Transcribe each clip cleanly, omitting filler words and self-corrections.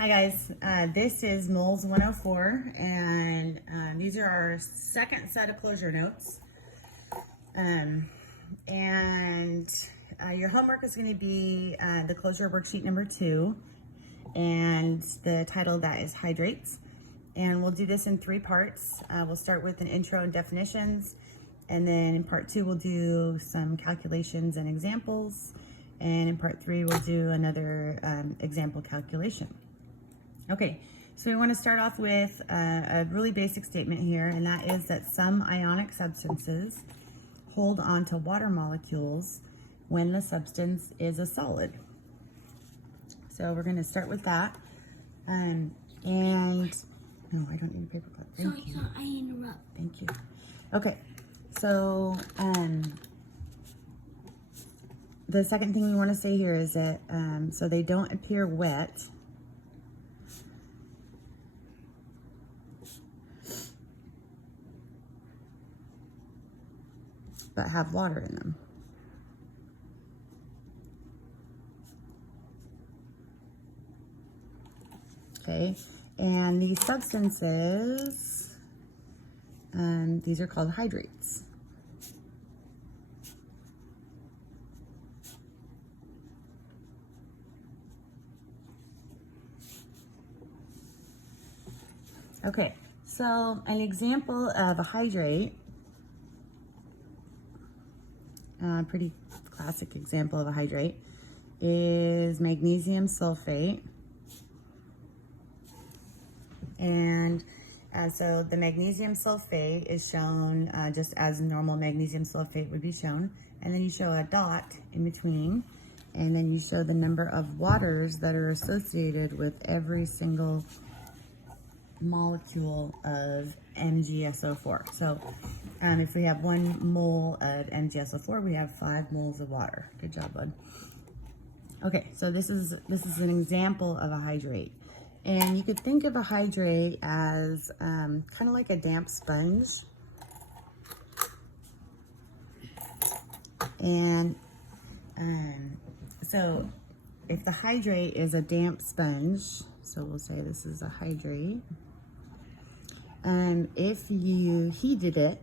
Hi guys, this is Moles 104 and these are our second set of closure notes. Your homework is going to be the closure worksheet number 2, and the title of that is hydrates. And we'll do this in 3 parts. We'll start with an intro and definitions, and then in part 2 we'll do some calculations and examples, and in part 3 we'll do another example calculation. Okay, so we want to start off with a really basic statement here, and that is that some ionic substances hold on to water molecules when the substance is a solid. So we're going to start with that. No, I don't need a paper clip. Thank you. I interrupt. Thank you. Okay, so the second thing we want to say here is that so they don't appear wet. But have water in them. Okay, and these substances, these are called hydrates. Okay, so an example of a hydrate, pretty classic example of a hydrate, is magnesium sulfate. And so the magnesium sulfate is shown just as normal magnesium sulfate would be shown, and then you show a dot in between, and then you show the number of waters that are associated with every single molecule of MgSO4. So if we have 1 mole of MgSO4, we have 5 moles of water. Good job, bud. Okay, so this is an example of a hydrate. And you could think of a hydrate as kind of like a damp sponge. And so if the hydrate is a damp sponge, so we'll say this is a hydrate. If you heated it,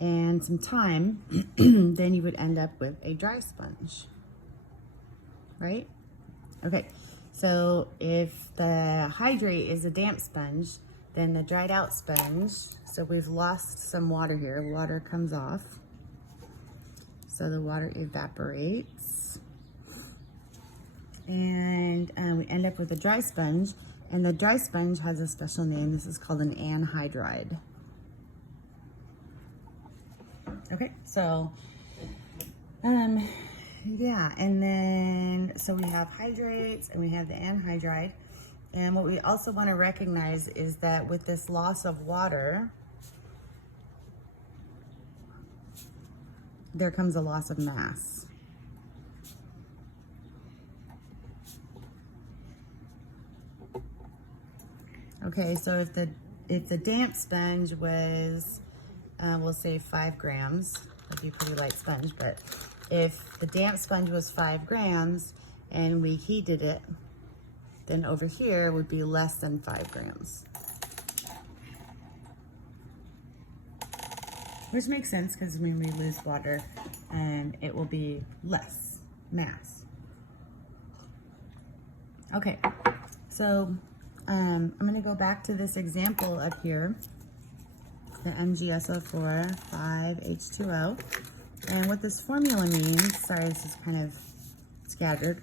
and some time, then you would end up with a dry sponge, right? Okay, so if the hydrate is a damp sponge, then the dried out sponge, so we've lost some water here, water comes off, so the water evaporates, and we end up with a dry sponge, and the dry sponge has a special name. This is called an anhydride. Okay, so yeah, and then so we have hydrates and we have the anhydride. And what we also want to recognize is that with this loss of water, there comes a loss of mass. Okay, so if the damp sponge was, we'll say 5 grams, that'd be a pretty light sponge, but if the damp sponge was 5 grams and we heated it, then over here would be less than 5 grams. Which makes sense because when we lose water, it will be less mass. Okay, so I'm going to go back to this example up here, the MgSO4 5H2O. And what this formula means, sorry, this is kind of scattered.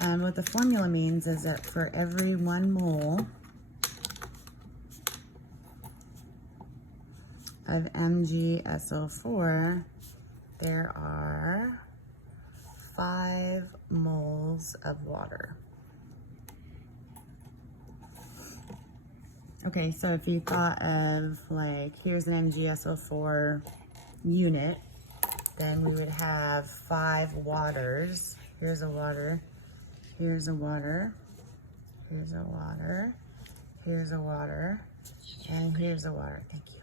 What the formula means is that for every 1 mole of MgSO4, there are 5 moles of water. Okay, so if you thought of, like, here's an MgSO4 unit, then we would have 5 waters. Here's a water, here's a water, here's a water, here's a water, and here's a water. Thank you.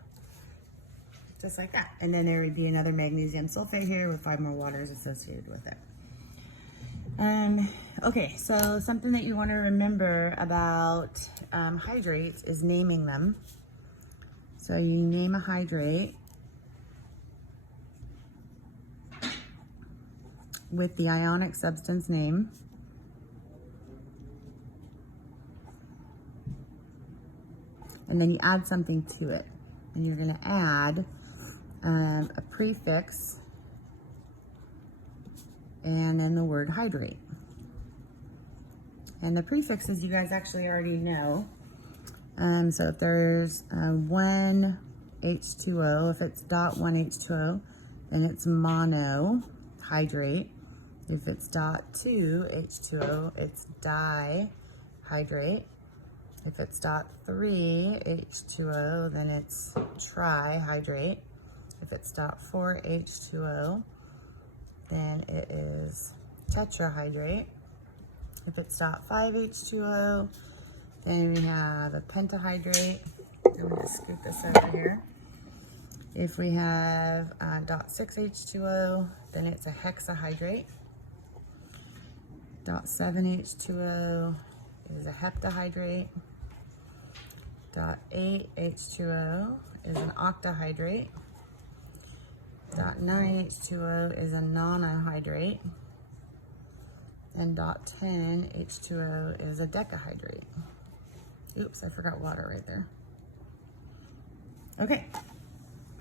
Just like that. And then there would be another magnesium sulfate here with 5 more waters associated with it. Okay, so something that you want to remember about hydrates is naming them. So you name a hydrate with the ionic substance name. And then you add something to it. And you're going to add a prefix and then the word hydrate. And the prefixes you guys actually already know. So if there's one H2O, if it's .1 H2O, then it's monohydrate. If it's .2 H2O, it's dihydrate. If it's .3 H2O, then it's trihydrate. If it's .4 H2O, then it is tetrahydrate. If it's .5 H2O, then we have a pentahydrate. I'm going to scoot this over here. If we have .6 H2O, then it's a hexahydrate. .7 H2O is a heptahydrate. .8 H2O is an octahydrate. .9 H2O is a nonahydrate. And .10 H2O is a decahydrate. Oops, I forgot water right there. Okay,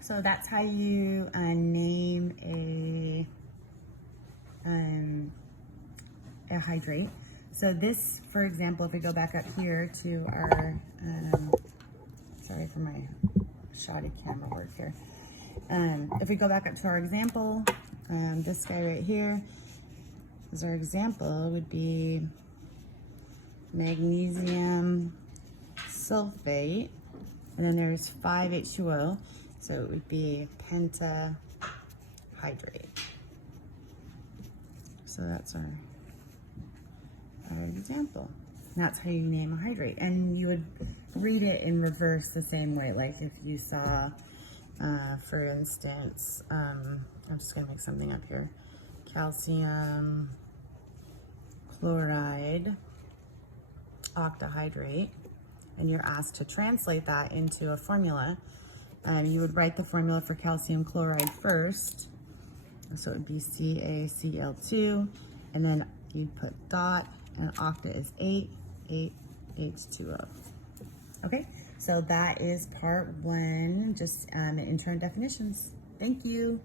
so that's how you name a hydrate. So this, for example, if we go back up here to our, sorry for my shoddy camera work here. If we go back up to our example, this guy right here, as our example would be magnesium sulfate, and then there's 5 H2O, so it would be pentahydrate. So that's our example. And that's how you name a hydrate. And you would read it in reverse the same way, like if you saw, for instance, I'm just gonna make something up here, calcium chloride octahydrate, and you're asked to translate that into a formula. You would write the formula for calcium chloride first, so it would be CaCl2, and then you'd put dot, and octa is 8 H2O. Okay, so that is part 1, just intro and definitions. Thank you.